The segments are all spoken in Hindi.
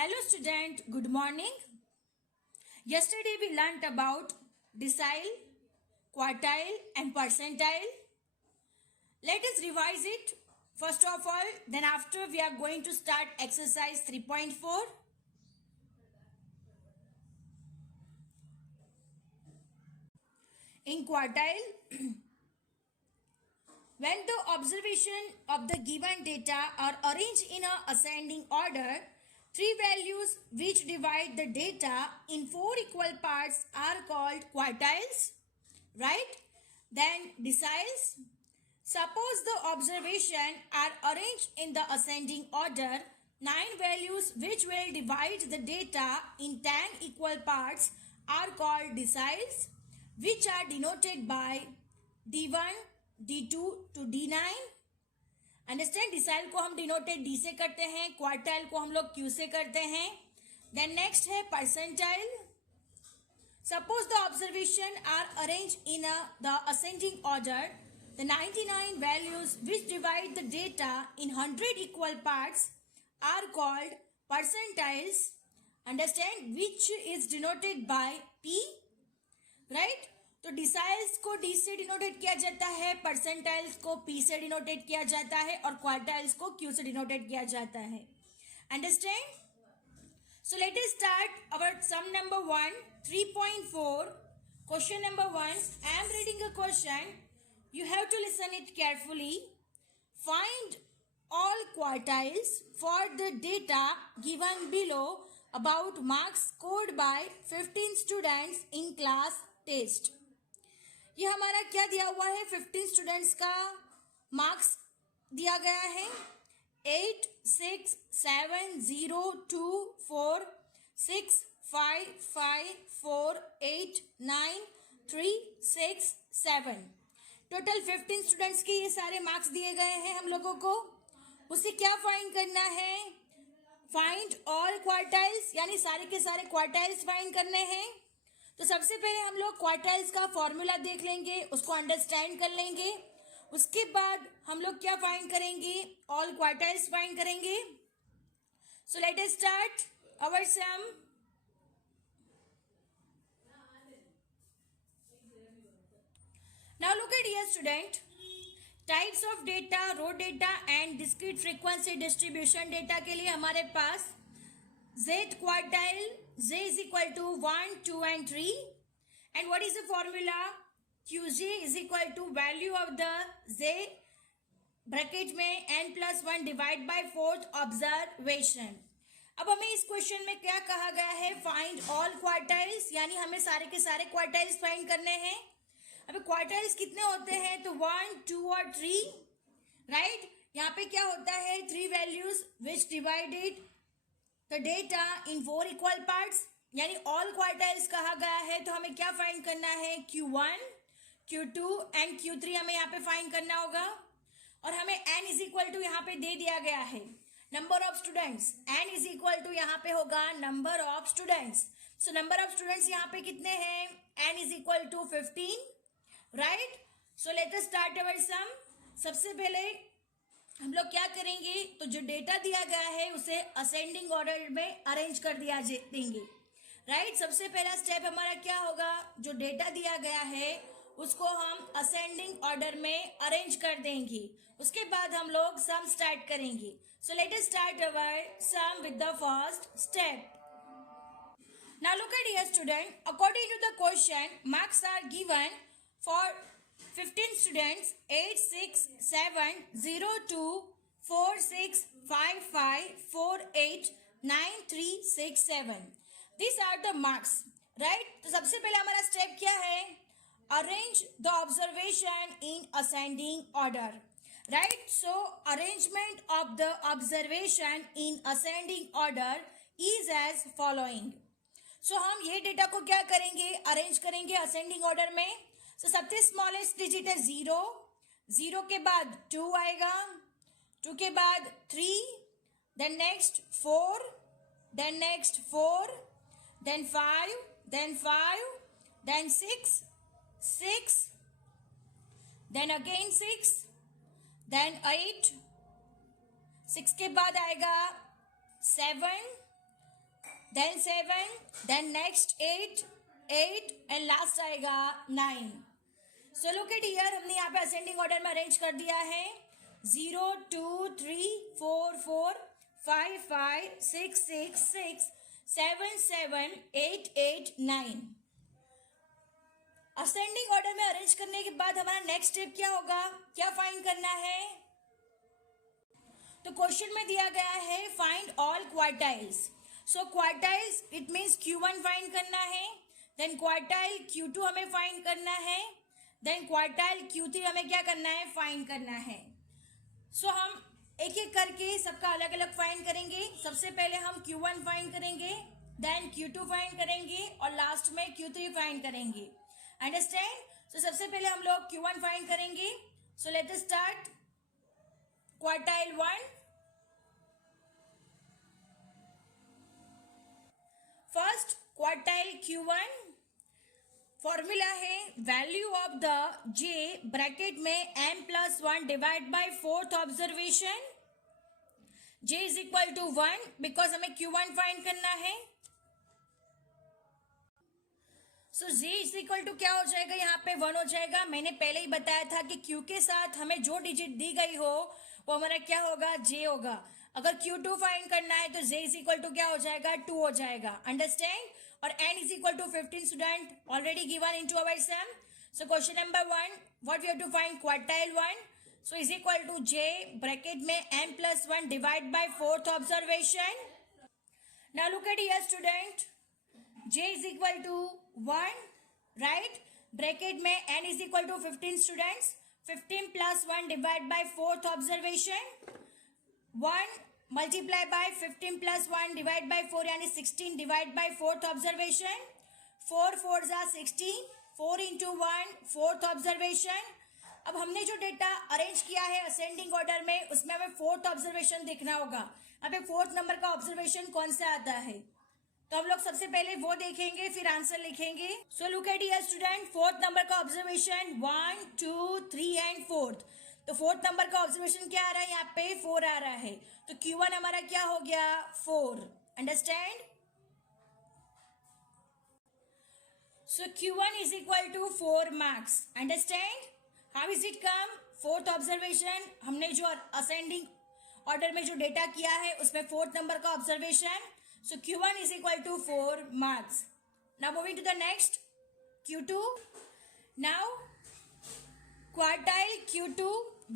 Hello student, good morning. Yesterday we learnt about decile, quartile and percentile. Let us revise it first of all, then after we are going to start exercise 3.4. In quartile, when the observation of the given data are arranged in a ascending order, three values which divide the data in four equal parts are called quartiles, right? Then deciles. Suppose the observation are arranged in the ascending order, 9 values which will divide the data in 10 equal parts are called deciles, which are denoted by D1, D2 to D9. Understand decile को हम डिनोटेड डी से करते हैं, क्वार्टाइल को हम लोग क्यू से करते हैं. देन नेक्स्ट है percentile. Suppose the observation are arrange in the ascending order, the 99 values which divide the data in 100 equal parts are called percentiles. Understand, which is denoted by P, right. तो डिसाइल्स को डी से डिनोटेट किया जाता है, परसेंटाइल्स को पी से डिनोटेट किया जाता है और क्वार्टाइल्स को क्यू से डिनोटेट किया जाता है. Understand. So let us start our sum number 1, 3.4. Question number 1. I am reading a question. You have to listen it carefully. Find all quartiles for the data given below about marks scored by 15 students in class test. ये हमारा क्या दिया हुआ है, 15 स्टूडेंट्स का मार्क्स दिया गया है. 8, 6, 7, 0, 2, 4, 6, 5, 5, 4, 8, 9, 3, 6, 7. टोटल 15 स्टूडेंट्स के ये सारे मार्क्स दिए गए हैं हम लोगों को. उसे क्या फाइंड करना है, फाइंड ऑल क्वार्टाइल्स, यानी सारे के सारे क्वार्टाइल्स फाइंड करने हैं. तो सबसे पहले हम लोग क्वार्टाइल्स का फॉर्मूला देख लेंगे, उसको अंडरस्टैंड कर लेंगे. उसके बाद हम लोग क्या फाइंड करेंगे, ऑल क्वार्टाइल्स फाइंड करेंगे. So let us start our sum. Now look at here student. Types of data, raw data and discrete frequency distribution data के लिए हमारे पास Z quartile, Z is equal to 1, 2 and 3. And what is the formula? Qj is equal to value of the Z bracket में n+1 divide by fourth observation. अब हमें इस क्वेश्चन में क्या कहा गया है, फाइंड ऑल क्वार्टाइल्स, यानी हमें सारे के सारे क्वार्टाइल्स फाइंड करने हैं. अब क्वार्टाइल्स कितने होते हैं, तो 1, 2 और 3, राइट. यहाँ पे क्या होता है, 3 values which divided the data in 4 equal parts, यानी ऑल क्वार्टाइल्स कहा गया है. तो हमें क्या फाइंड करना है, Q1, Q2 एंड Q3 हमें यहाँ पे फाइंड करना होगा. और हमें n इज इक्वल टू यहाँ पे दे दिया गया है number of students. n is equal to यहाँ पे होगा number of students. So number of students यहाँ पे कितने हैं, n is equal to 15, right. So let us start our sum. सबसे पहले हम लोग क्या करेंगे, तो जो डेटा दिया गया है उसे असेंडिंग ऑर्डर में अरेंज कर दिया देंगे, राइट. सबसे पहला स्टेप हमारा क्या होगा, जो डेटा दिया गया है उसको हम असेंडिंग ऑर्डर में अरेंज कर देंगे. उसके बाद हम लोग सम स्टार्ट करेंगे. So let us start our sum with the first step. Now look at here student. According to the question, marks are given for 15 students, 8, 6, 7, 0, 2, 4, 6, 5, 5, 4, 8, 9, 3, 6, 7. These are the marks, right? तो सबसे पहले हमारा स्टेप क्या है, arrange the observation in ascending order, right. So arrangement of the observation in ascending order is as following. So हम ये डेटा को क्या करेंगे, अरेंज करेंगे असेंडिंग ऑर्डर में. तो सबसे स्मॉलेस्ट डिजिट है 0, 0 के बाद 2 आएगा, 2 के बाद 3, then next 4, then next 4, then 5, then 5, then 6, 6, then again 6, then 8, 6 के बाद आएगा 7, then 7, then next 8 and last आएगा 9. सो लुक एट हियर, हमने यहाँ पे असेंडिंग ऑर्डर में अरेंज कर दिया है 0 2 3 4 4 5 5 6 6 6 7 7 8 8 9. असेंडिंग ऑर्डर में अरेंज करने के बाद हमारा नेक्स्ट स्टेप क्या होगा, क्या फाइंड करना है? तो क्वेश्चन में दिया गया है find all quartiles. So quartiles it means Q1 find करना है, देन क्वार्टाइल Q2 हमें फाइंड करना है, देन क्वार्टाइल Q3 हमें क्या करना है, फाइंड करना है. सो हम एक एक करके सबका अलग अलग फाइंड करेंगे. सबसे पहले हम Q1 फाइंड करेंगे, देन Q2 फाइंड करेंगे और लास्ट में Q3 फाइंड करेंगे. अंडरस्टैंड? सो सबसे पहले हम लोग Q1 फाइंड करेंगे. So let us start. Quartile 1, first quartile Q1, formula है value of the J bracket में m+1 divide by fourth observation. J is equal to 1 because हमें Q1 फाइंड करना है. So J is equal to क्या हो जाएगा, यहाँ पे 1 हो जाएगा. मैंने पहले ही बताया था कि Q के साथ हमें जो डिजिट दी गई हो वो हमारा क्या होगा, J होगा. अगर Q2 फाइंड करना है तो J इज इक्वल टू क्या हो जाएगा, 2 हो जाएगा. अंडरस्टैंड? और n is equal to 15 student already given into our sum. So question number 1, what we have to find quartile 1. So is equal to J bracket में m+1 divide by fourth observation. Now look at here student, J is equal to 1, right? Bracket में n is equal to 15 students. 15 plus 1 divide by fourth observation. 1 multiply by 15 plus 1 divide by 4 यानी 16 divide by fourth observation. 4 4s are 16. 4 into 1 fourth observation. अब हमने जो डेटा अरेंज किया है असेंडिंग ऑर्डर में उसमें हमें फोर्थ ऑब्जर्वेशन देखना होगा. अब फोर्थ नंबर का ऑब्जर्वेशन कौन सा आता है, तो हम लोग सबसे पहले वो देखेंगे फिर आंसर लिखेंगे. So look at here student, fourth number का ऑब्जर्वेशन 1 2 3 एंड फोर्थ. तो फोर्थ नंबर का ऑब्जर्वेशन क्या आ रहा है, यहाँ पे 4 आ रहा है. तो Q1 हमारा क्या हो गया, 4. Understand? So Q1 is equal to 4 marks. Understand? How is it come? Fourth observation हमने जो असेंडिंग ऑर्डर में जो डेटा किया है उसमें फोर्थ नंबर का observation. So Q1 is equal to 4 marks. Now moving to the next, Q2. Now quartile Q2,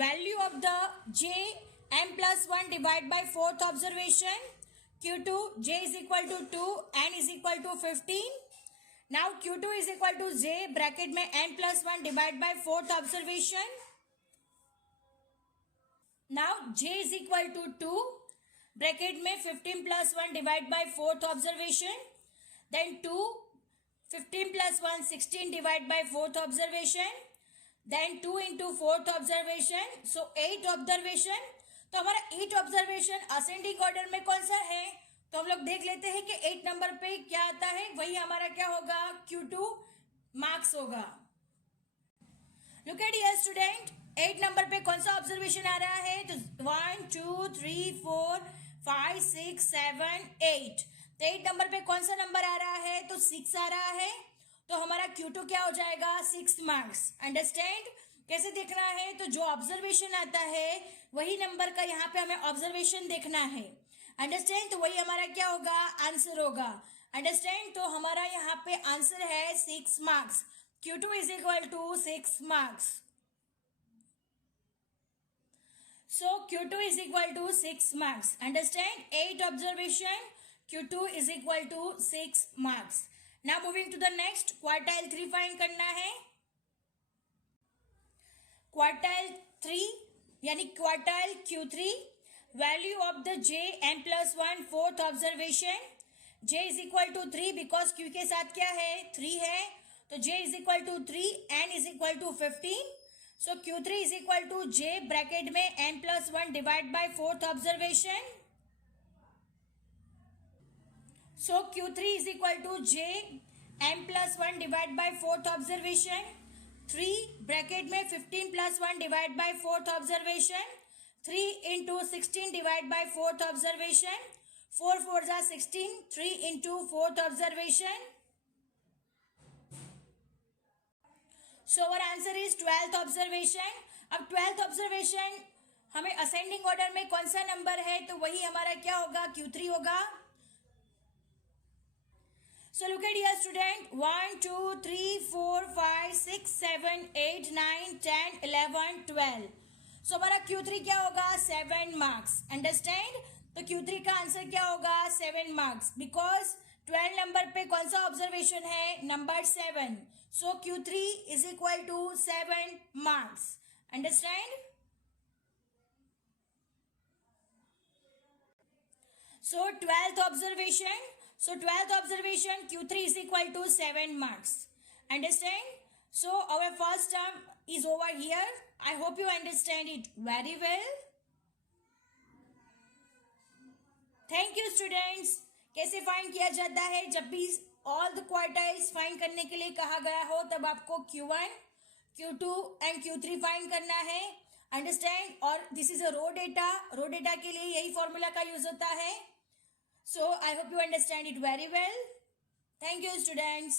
value of the J m+1 divided by fourth observation. Q2 J is equal to 2, n is equal to 15. Now Q2 is equal to J bracket में n+1 divided by fourth observation. Now J is equal to 2. Bracket में 15 plus 1 divide by fourth observation. Then 2 15 plus 1 16 divide by fourth observation. Then 2 into fourth observation. So 8 observation. तो हमारा 8 ऑब्जर्वेशन असेंडिंग ऑर्डर में कौन सा है, तो हम लोग देख लेते हैं कि 8 नंबर पे क्या आता है. वही हमारा क्या होगा, Q2 मार्क्स होगा. Look at here student, 8 number पे कौन सा ऑब्जर्वेशन आ रहा है, तो 1 2 3 4 5 6 7 8. तो 8 नंबर पे कौन सा नंबर आ रहा है, तो 6 आ रहा है. तो हमारा Q2 क्या हो जाएगा, 6 मार्क्स. अंडरस्टैंड? कैसे देखना है, तो जो ऑब्जर्वेशन आता है वही नंबर का यहाँ पे हमें ऑब्जर्वेशन देखना है. अंडरस्टैंड? तो वही हमारा क्या होगा, आंसर होगा. अंडरस्टैंड? तो हमारा यहाँ पे आंसर है 6 marks. Q2 is equal to 6 marks. So Q2 is equal to 6 marks. Understand? 8 observation. Q2 is equal to 6 marks. Now moving to the next, quartile 3 find करना है. Quartile 3 यानी quartile Q3, value of the J m+1 fourth observation. J is equal to 3 because Q के साथ क्या है, 3 है. तो J is equal to 3, n is equal to 15. So Q3 is equal to J bracket में n+1 divide by fourth observation. So Q3 is equal to J m+1 divide by fourth observation. 3 bracket में 15 plus 1 divide by fourth observation. 3 into 16 divide by fourth observation. 4 4 जा 16, 3 into 4th observation. So our answer is 12th observation. अब 12th observation हमें असेंडिंग ऑर्डर में कौन सा नंबर है, तो वही हमारा क्या होगा, Q3 होगा. So look at here student, 1 2 3 4 5 6 7 8 9 10 11 12. So हमारा Q3 क्या होगा, 7 मार्क्स. अंडरस्टैंड. तो Q3 का आंसर क्या होगा, 7 मार्क्स, बिकॉज 12 नंबर पे कौन सा ऑब्जर्वेशन है, number 7. So Q3 is equal to 7 marks. Understand. So 12th observation. So 12th observation, Q3 is equal to 7 marks. Understand? So our first term is over here. I hope you understand it very well. Thank you students. कैसे फाइंड किया जाता है, जब भी ऑल द क्वार्टाइल्स फाइंड करने के लिए कहा गया हो तब आपको Q1, Q2 and Q3 find करना है. अंडरस्टैंड. और this is a raw data. Raw data के लिए यही फॉर्मूला का यूज होता है. So I hope you understand it very well. Thank you students.